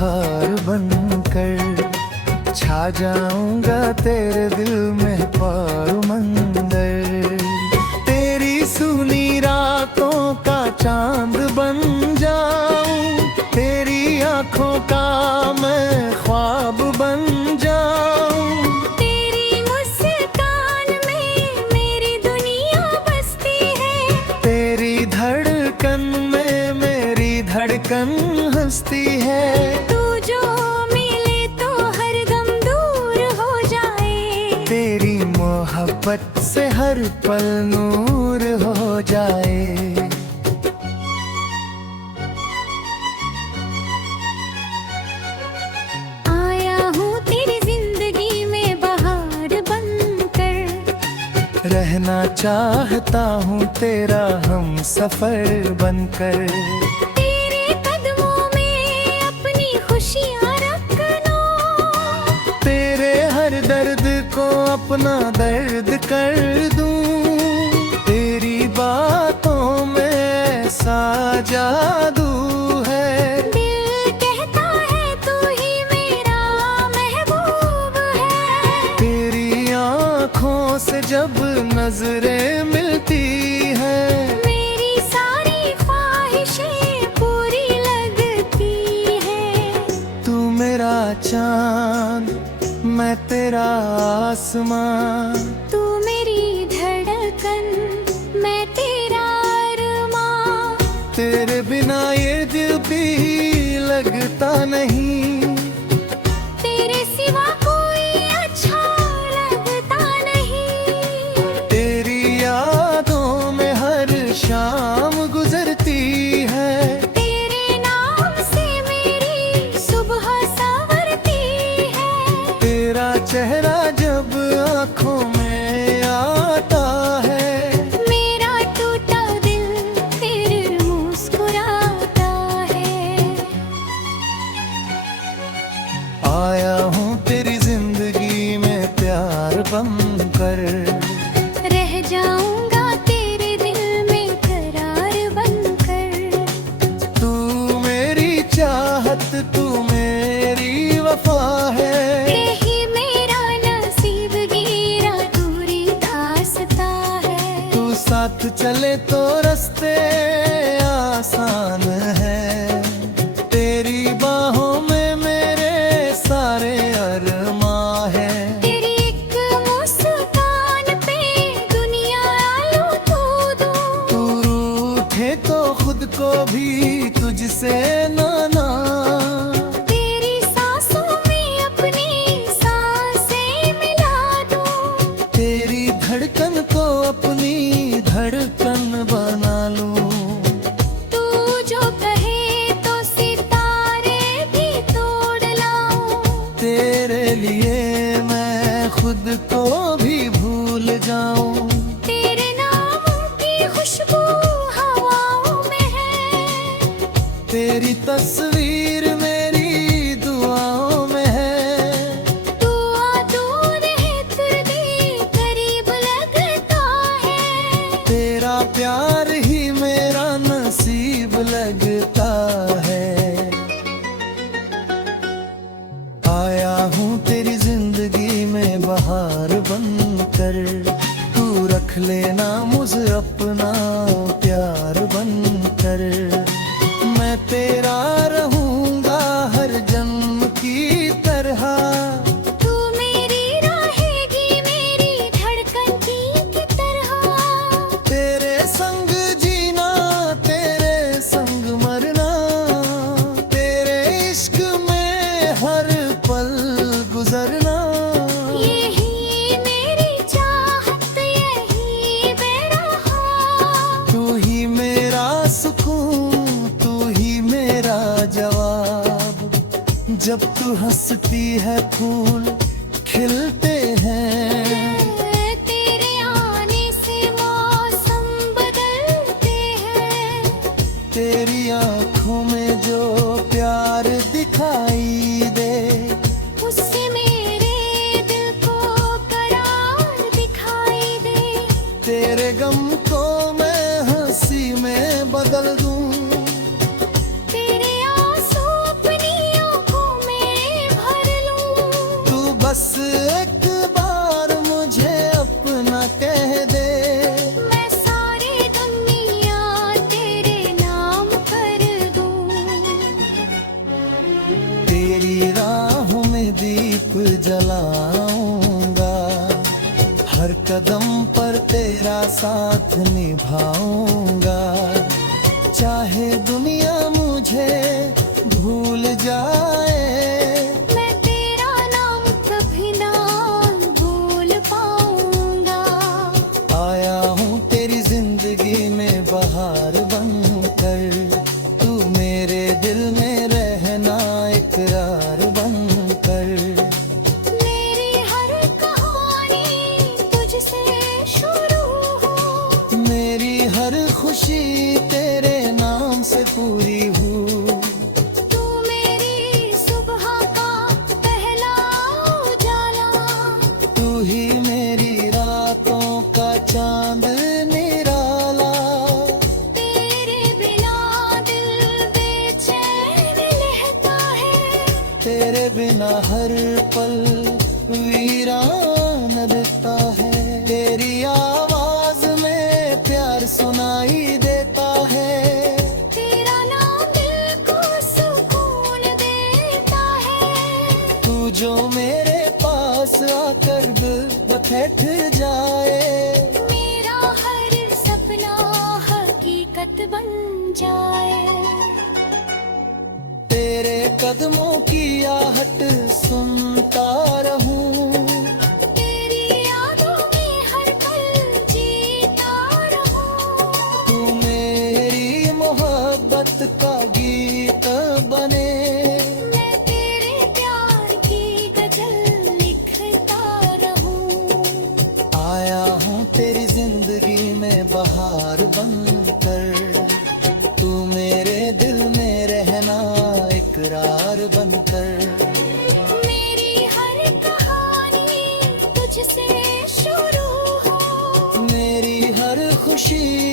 बहार बनकर, छा जाऊंगा तेरे दिल में पार मंदिर। तेरी सुनी रातों का चांद बन जाऊं, तेरी आंखों का मैं ख्वाब बन जाऊं। तेरी मुस्कान में मेरी दुनिया बसती है, तेरी धड़कन में मेरी धड़कन हंसती है। तू जो मिले तो हरदम दूर हो जाए, तेरी मोहब्बत से हर पल नूर हो जाए। आया हूँ तेरी जिंदगी में बहार बनकर, रहना चाहता हूँ तेरा हम सफर बनकर। तेरे कदमों में अपनी खुशियाँ रखना, तेरे हर दर्द को अपना दर्द कर दूं। तेरी बातों में ऐसा जादू है, दिल कहता है तू ही मेरा महबूब है। तेरी आँखों से जब नजरें मिलती हैं, मेरी सारी ख्वाहिशें पूरी लगती है। तू मेरा चांद मैं तेरा आसमां। तू मेरी धड़कन मैं तेरा अरमां। तेरे बिना ये दिल भी लगता नहीं, तेरे सिवा कोई अच्छा लगता नहीं। तेरी यादों में हर शाम गुजरती है। तेरे नाम से मेरी सुबह संवरती है। तेरा चेहरा जब आँखों में आता है, मेरा टूटा दिल फिर मुस्कुराता है। आया हूँ तेरी जिंदगी में प्यार बनकर, रह जाऊंगा तेरे दिल में करार बनकर। तू मेरी चाहत तू मेरी वफा है। यही मेरा नसीब गिरा दूरी दास्ता है। तू साथ चले तो रास्ते आसान है। तेरी बाहों में मेरे सारे अरमां है। तेरी एक मुस्कान पे दुनिया लूटूं दूं। तू रूठे तो खुद को भी तुझसे नाना। तेरी सांसों में अपनी सांसें मिला दूं। तेरी धड़कन को अपनी धड़कन बना लूं। तू जो कहे तो सितारे भी तोड़ लाऊं। तेरे लिए मैं खुद को भी भूल जाऊं। तेरे नाम की खुशबू हवाओं में है। तेरी तस्वीर मेरी दुआओं में है। दुआ दूर है फिर भी करीब लगता है। तेरा प्यार ही मेरा नसीब लगता है। आया हूँ तेरी जिंदगी में बहार बनकर, तू रख लेना मुझे अपना प्यार बनकर। मैं तेरा रहूंगा हर जन्म की तरह। तू मेरी रहेगी मेरी धड़कन की तरह। तेरे संग जीना तेरे संग मरना, तेरे इश्क में हर पल गुजरना। यही मेरी चाहत यही मेरा ख्वाब। तू ही मेरा सुकून तू ही मेरा जवाब। जब तू हंसती है फूल खिलते हैं। तेरे आने से मौसम बदलते हैं। तेरी आंखों में जो प्यार दिखाई दे, उससे मेरे दिल को करार दिखाई दे। तेरे गम को मैं हंसी में बदल दूं। तेरे आंसू अपनी आँखों निभाऊंगा। चाहे दुनिया मुझे भूल जाए, मैं तेरा नाम कभी ना भूल पाऊंगा। आया हूँ तेरी जिंदगी में बहार बनकर, तू मेरे दिल में रहना इकरार बनकर। मेरी हर कहानी तुझसे शुरू हो, मेरी हर खुशी तेरे नाम से पूरी हुई। तू मेरी सुबह का पहला उजाला, तू ही मेरी रातों का चांद निराला। तेरे बिना दिल बेचैन रहता है, तेरे बिना हर पल वीरान दिखता है। तेरी आवाज में प्यार सुनाई देता है, तेरा नाम दिल को सुकून देता है। तू जो मेरे पास आकर बैठ जाए, मेरा हर सपना हकीकत बन जाए। तेरे कदमों की आहट सुनता रहूं, तेरी यादों में हर पल जीता रहूं। तू मेरी मोहब्बत का गीत बने। मैं तेरे प्यार की गजल लिखता रहूं। आया हूँ तेरी जिंदगी में बहार बनकर, तू मेरे दिल में रहना इकरार बनकर। मेरी हर कहानी तुझसे शुरू हो, मेरी हर खुशी